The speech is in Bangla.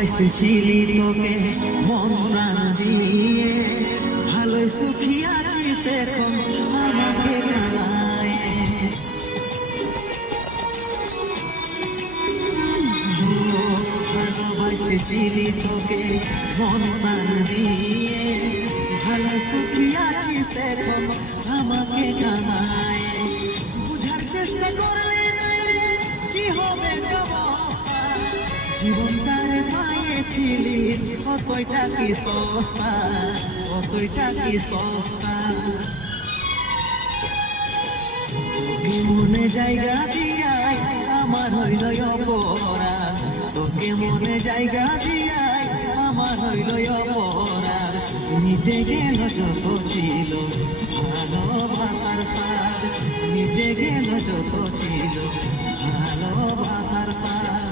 ভালোবাসেছিলি তোকে মন প্রাণ দিয়ে, ভালোই সুখী আছিস এখন আমাকে জানায়। ভালোবাসেছিলি তোকে মন প্রাণ দিয়ে, ভালো সুখী আছিস এখন আমাকে জানায়। বুঝার চেষ্টা করলে কি হবে জীবনটার পাইছিলি কতটা কি সস্তা, কতটা কি সস্তা। তোকে মনে জায়গা দিয়াই আমার হইল অপরাধ, তোকে মনে জায়গা দিয়াই আমার হইল অপরাধ। মিটে গেল যত ছিল ভালোবাসার সাথ, মিটে গেল যত ছিল ভালোবাসার সাথ।